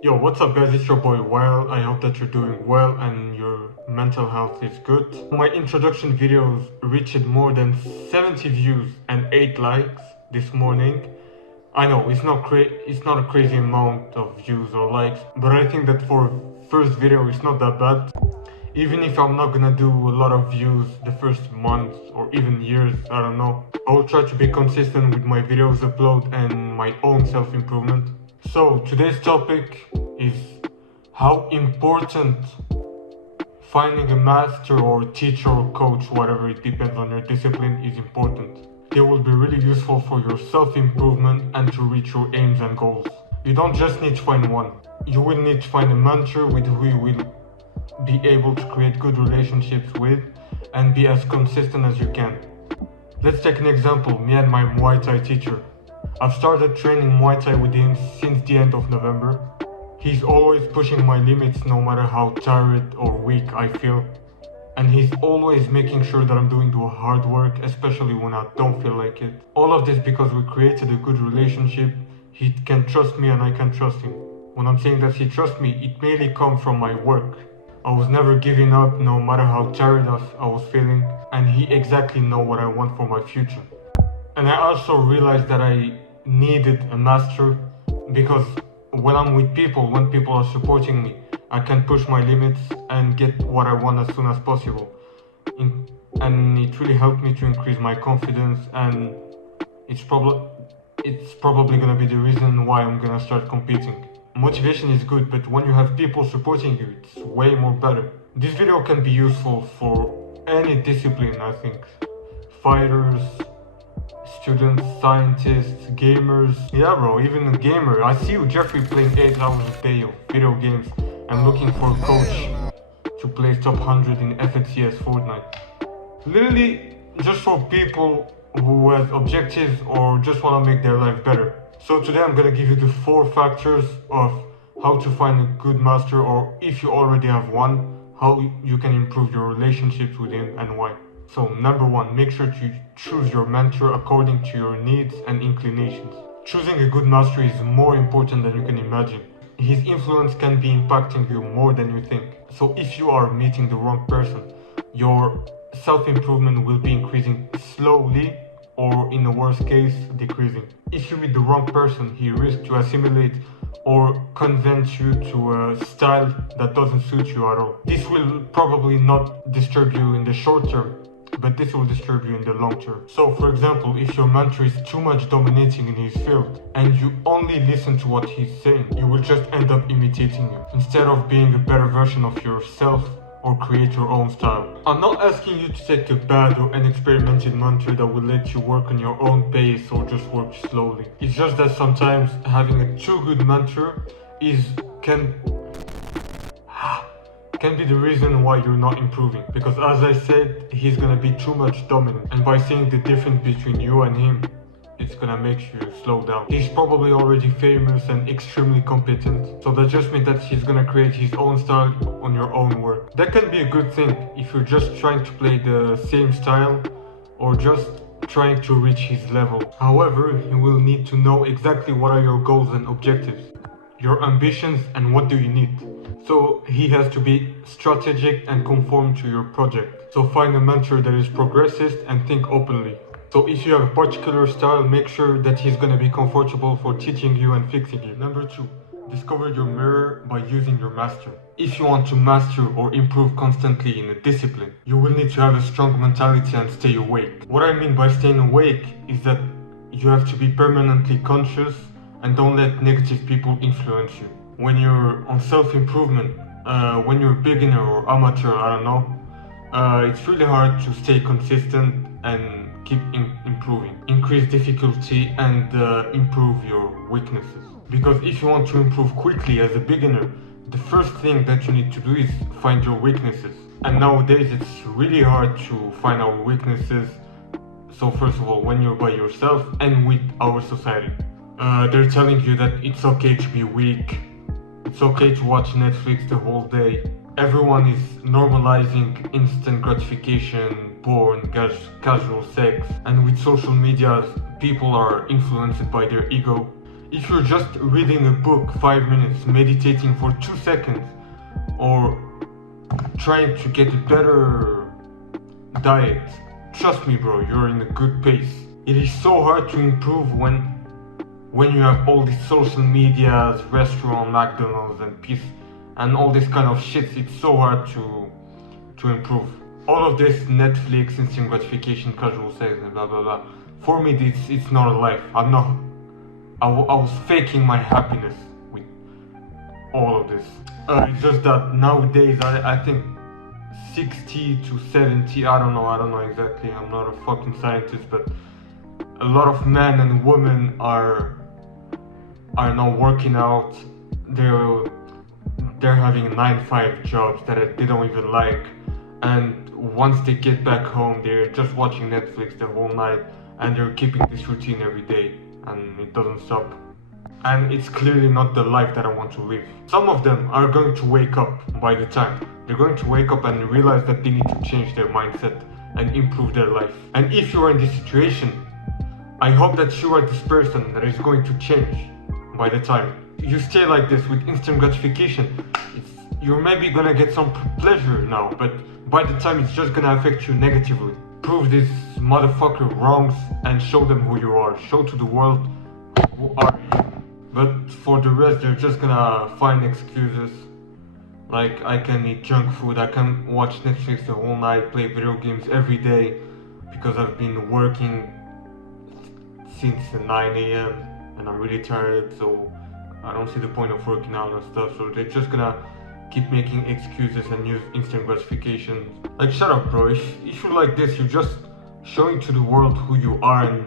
Yo, what's up guys, it's your boy Well. I hope that you're doing well and your mental health is good. My introduction videos reached more than 70 views and 8 likes this morning. I know it's not a crazy amount of views or likes, but I think that for first video it's not that bad. Even if I'm not gonna do a lot of views the first month or even years, I don't know. I will try to be consistent with my videos upload and my own self-improvement. So today's topic is how important finding a master or teacher or coach, whatever, it depends on your discipline, is important. They will be really useful for your self-improvement and to reach your aims and goals. You don't just need to find one. You will need to find a mentor with who you will be able to create good relationships with and be as consistent as you can. Let's take an example, me and my Muay Thai teacher. I've started training Muay Thai with him since the end of November. He's always pushing my limits no matter how tired or weak I feel. And he's always making sure that I'm doing the hard work, especially when I don't feel like it. All of this because we created a good relationship. He can trust me and I can trust him. When I'm saying that he trusts me, it mainly comes from my work. I was never giving up no matter how tired I was feeling, and he exactly know what I want for my future. And I also realized that I needed a master because when I'm with people, when people are supporting me, I can push my limits and get what I want as soon as possible. And it really helped me to increase my confidence, and it's probably gonna be the reason why I'm gonna start competing. Motivation is good, but when you have people supporting you, it's way more better. This video can be useful for any discipline, I think. Fighters, students, scientists, gamers. Yeah bro, even a gamer. I see you, Jeffrey, playing 8 hours a day of video games and looking for a coach to place top 100 in FNCS Fortnite. Literally just for people who have objectives or just want to make their life better. So today I'm gonna give you the 4 factors of how to find a good master, or if you already have one, how you can improve your relationships with him and why. So number 1, make sure to choose your mentor according to your needs and inclinations. Choosing a good master is more important than you can imagine. His influence can be impacting you more than you think. So if you are meeting the wrong person, your self-improvement will be increasing slowly, or in the worst case, decreasing. If you meet the wrong person, he risks to assimilate or convince you to a style that doesn't suit you at all. This will probably not disturb you in the short term, but this will disturb you in the long term. So for example, if your mentor is too much dominating in his field and you only listen to what he's saying, you will just end up imitating him instead of being a better version of yourself or create your own style. I'm not asking you to take a bad or inexperimented mentor that will let you work on your own pace or just work slowly. It's just that sometimes having a too good mentor can be the reason why you're not improving. Because as I said, he's gonna be too much dominant. And by seeing the difference between you and him, it's gonna make you slow down. He's probably already famous and extremely competent, so that just means that he's gonna create his own style on your own work. That can be a good thing if you're just trying to play the same style or just trying to reach his level. However, you will need to know exactly what are your goals and objectives, your ambitions, and what do you need. So he has to be strategic and conform to your project. So find a mentor that is progressist and think openly. So if you have a particular style, make sure that he's gonna be comfortable for teaching you and fixing you. Number 2, discover your mirror by using your master. If you want to master or improve constantly in a discipline, you will need to have a strong mentality and stay awake. What I mean by staying awake is that you have to be permanently conscious and don't let negative people influence you. When you're on self-improvement, when you're a beginner or amateur, I don't know, it's really hard to stay consistent and keep improving. Increase difficulty and improve your weaknesses. Because if you want to improve quickly as a beginner, the first thing that you need to do is find your weaknesses. And nowadays it's really hard to find our weaknesses. So first of all, when you're by yourself and with our society, they're telling you that it's okay to be weak. It's okay to watch Netflix the whole day. Everyone is normalizing instant gratification, porn, casual sex, and with social media, people are influenced by their ego. If you're just reading a book 5 minutes, meditating for 2 seconds, or trying to get a better diet, trust me bro, you're in a good pace. It is so hard to improve when you have all these social medias, restaurant, McDonald's and peace and all this kind of shit. It's so hard to improve. All of this Netflix, instant gratification, casual sex and blah blah blah. For me it's not a life. I was faking my happiness with all of this. It's just that nowadays I think 60 to 70, I don't know exactly, I'm not a fucking scientist, but a lot of men and women are now working out. They're having 9-5 jobs that they don't even like, and once they get back home they're just watching Netflix the whole night, and they're keeping this routine every day and it doesn't stop. And it's clearly not the life that I want to live. Some of them are going to wake up by the time. They're going to wake up and realize that they need to change their mindset and improve their life. And if you are in this situation, I hope that you are this person that is going to change by the time. You stay like this with instant gratification, you're maybe gonna get some pleasure now, but by the time it's just gonna affect you negatively. Prove this motherfucker wrongs and show them who you are. Show to the world who are you. But for the rest, they're just gonna find excuses. Like, I can eat junk food, I can watch Netflix the whole night, play video games every day, because I've been working since 9 a.m. and I'm really tired, so I don't see the point of working out and stuff. So they're just gonna keep making excuses and use instant gratification. Like, shut up bro, if you're like this, you're just showing to the world who you are and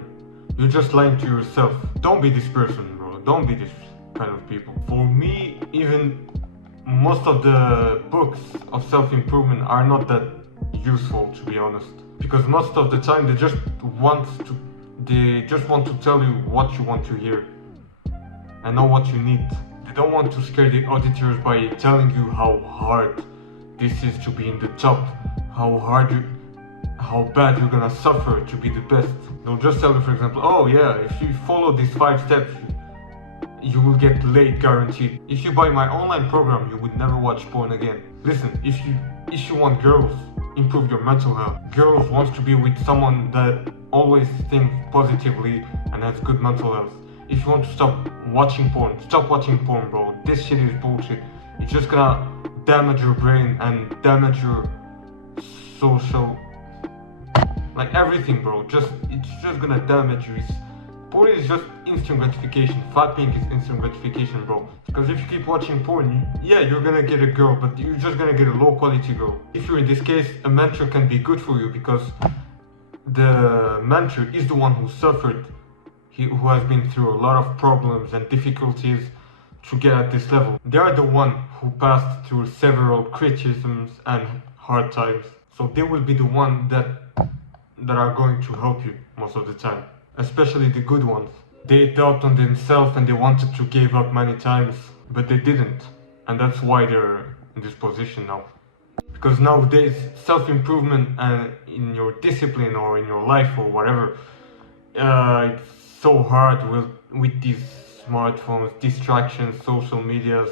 you're just lying to yourself. Don't be this person bro, don't be this kind of people. For me, even most of the books of self-improvement are not that useful, to be honest, because most of the time they just want to tell you what you want to hear and not what you need. They don't want to scare the auditors by telling you how hard this is to be in the top, how bad you're gonna suffer to be the best. They'll just tell you, for example, oh yeah, if you follow these 5 steps, you will get laid guaranteed. If you buy my online program, you would never watch porn again. Listen, if you want girls, improve your mental health. Girls want to be with someone that always thinks positively and has good mental health. If you want to stop watching porn, stop watching porn, bro. This shit is bullshit. It's just gonna damage your brain and damage your social, like everything, bro. It's just gonna damage you. Porn is just instant gratification. Fapping is instant gratification, bro. Because if you keep watching porn, you're gonna get a girl, but you're just gonna get a low quality girl. If you're in this case, a mentor can be good for you because the mentor is the one who suffered, who has been through a lot of problems and difficulties to get at this level. They are the one who passed through several criticisms and hard times. So they will be the one that are going to help you most of the time. Especially the good ones. They doubt on themselves and they wanted to give up many times, but they didn't. And that's why they're in this position now. Because nowadays, self-improvement in your discipline or in your life or whatever, it's so hard with these smartphones, distractions, social medias.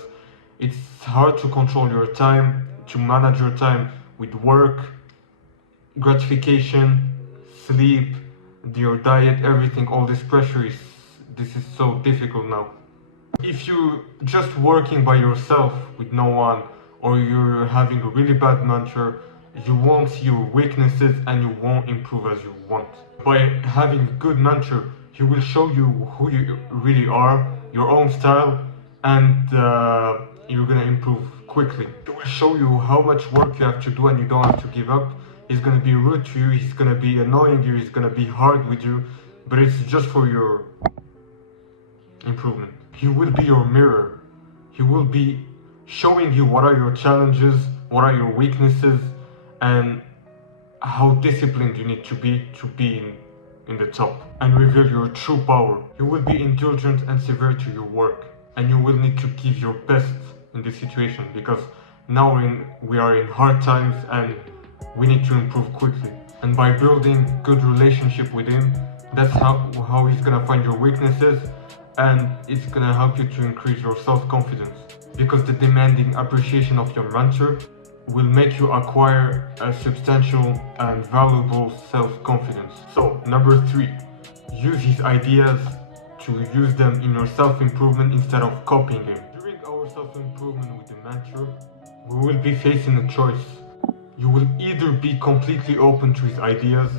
It's hard to control your time, to manage your time with work, gratification, sleep, your diet, everything. All this pressure is so difficult now. If you're just working by yourself with no one, or you're having a really bad mentor, you won't see your weaknesses and you won't improve as you want. By having a good mentor, he will show you who you really are, your own style, and you're gonna improve quickly. He will show you how much work you have to do and you don't have to give up. He's gonna be rude to you, he's gonna be annoying you, he's gonna be hard with you, but it's just for your improvement. He will be your mirror. He will be showing you what are your challenges, what are your weaknesses, and how disciplined you need to be in the top and reveal your true power. You will be indulgent and severe to your work, and you will need to give your best in this situation, because now we are in hard times and we need to improve quickly. And by building good relationship with him, that's how he's gonna find your weaknesses and it's gonna help you to increase your self-confidence, because the demanding appreciation of your mentor will make you acquire a substantial and valuable self-confidence. So, number 3, use his ideas to use them in your self-improvement instead of copying him. During our self-improvement with the mentor, we will be facing a choice. You will either be completely open to his ideas,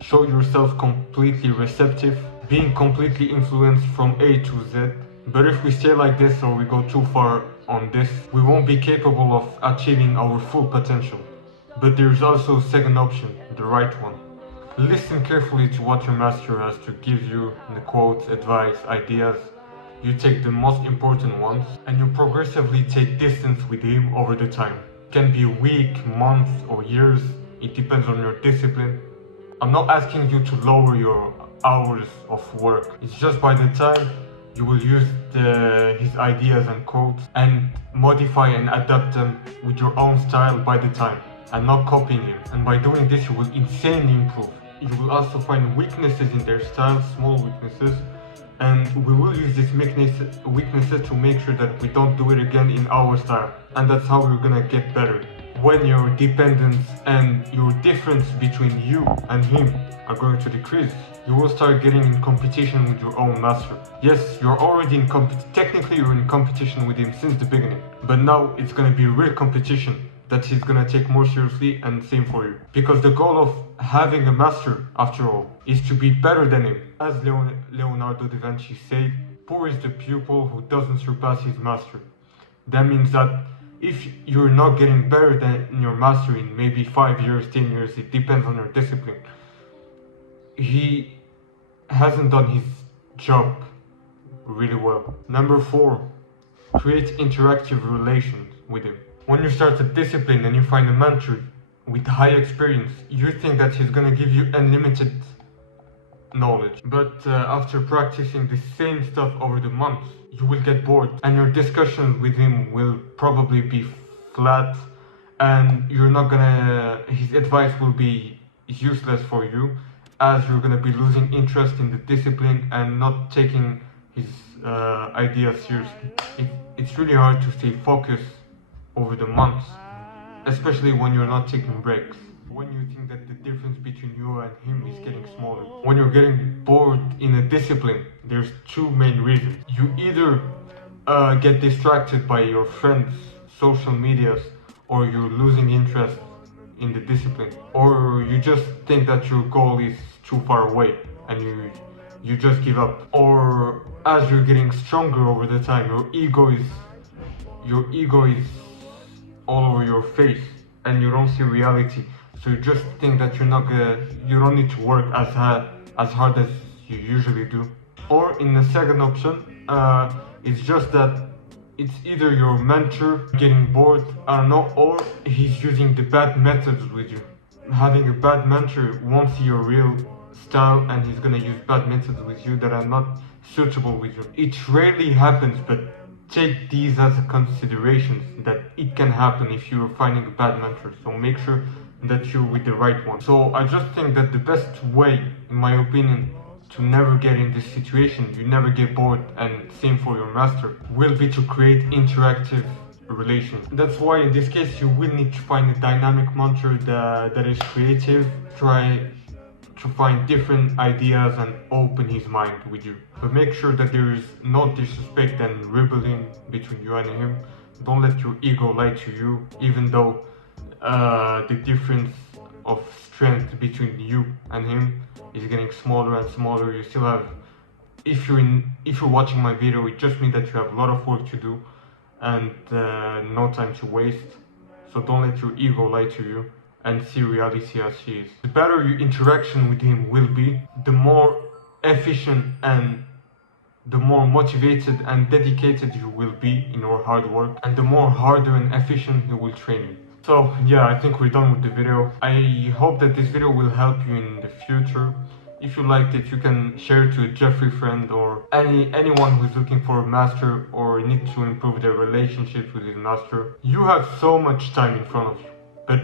show yourself completely receptive, being completely influenced from A to Z. But if we stay like this or we go too far on this, we won't be capable of achieving our full potential. But there's also a second option, the right one. Listen carefully to what your master has to give you, the quotes, advice, ideas. You take the most important ones and you progressively take distance with him over the time. It can be a week, months or years, it depends on your discipline. I'm not asking you to lower your hours of work. It's just by the time you will use his ideas and quotes and modify and adapt them with your own style by the time and not copying him. And by doing this, you will insanely improve. You will also find weaknesses in their style, small weaknesses, and we will use these weaknesses to make sure that we don't do it again in our style. And that's how we're gonna get better. When your dependence and your difference between you and him are going to decrease, you will start getting in competition with your own master. Yes, you're already in technically you're in competition with him since the beginning, but now it's gonna be a real competition that he's gonna take more seriously, and same for you. Because the goal of having a master, after all, is to be better than him. As Leonardo da Vinci said, poor is the pupil who doesn't surpass his master. That means that if you're not getting better than your master in maybe 5 years, 10 years, it depends on your discipline, he hasn't done his job really well. Number 4, create interactive relations with him. When you start a discipline and you find a mentor with high experience, you think that he's gonna give you unlimited knowledge. But after practicing the same stuff over the months, you will get bored and your discussions with him will probably be flat, and his advice will be useless for you, as you're gonna be losing interest in the discipline and not taking his ideas seriously. It's really hard to stay focused over the months, especially when you're not taking breaks. When you think that the difference between you and him is getting smaller. When you're getting bored in a discipline, there's 2 main reasons. You either get distracted by your friends' social medias, or you're losing interest in the discipline, or you just think that your goal is too far away and you just give up. Or as you're getting stronger over the time, your ego is all over your face and you don't see reality, so you just think that you don't need to work as hard as you usually do. Or in the second option, it's just that it's either your mentor getting bored, I don't know, or he's using the bad methods with you. Having a bad mentor won't see your real style and he's gonna use bad methods with you that are not suitable with you. It rarely happens, but take these as a consideration that it can happen if you're finding a bad mentor. So make sure that you're with the right one. So I just think that the best way, in my opinion, to never get in this situation, you never get bored, and same for your master, will be to create interactive relations. That's why in this case you will need to find a dynamic mentor that is creative, try to find different ideas and open his mind with you. But make sure that there is no disrespect and rebellion between you and him. Don't let your ego lie to you, even though the difference of strength between you and him is getting smaller and smaller. You still have, if you're watching my video, it just means that you have a lot of work to do and no time to waste. So don't let your ego lie to you and see reality as she is. The better your interaction with him will be, the more efficient and the more motivated and dedicated you will be in your hard work, and the more harder and efficient he will train you. So yeah, I think we're done with the video. I hope that this video will help you in the future. If you liked it, you can share it to a Jeffrey friend or anyone who's looking for a master or needs to improve their relationships with his master. You have so much time in front of you, but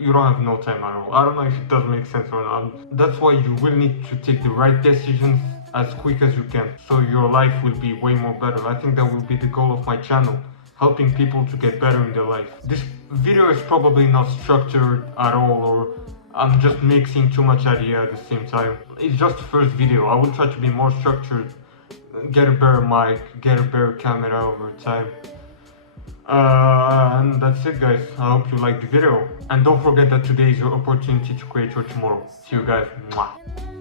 you don't have no time at all. I don't know if it does make sense or not. That's why you will need to take the right decisions as quick as you can, so your life will be way more better. I think that will be the goal of my channel, helping people to get better in their life. This video is probably not structured at all, or I'm just mixing too much idea at the same time. It's just the first video. I will try to be more structured, get a better mic, get a better camera over time. And that's it, guys. I hope you liked the video. And don't forget that today is your opportunity to create your tomorrow. See you guys. Mwah.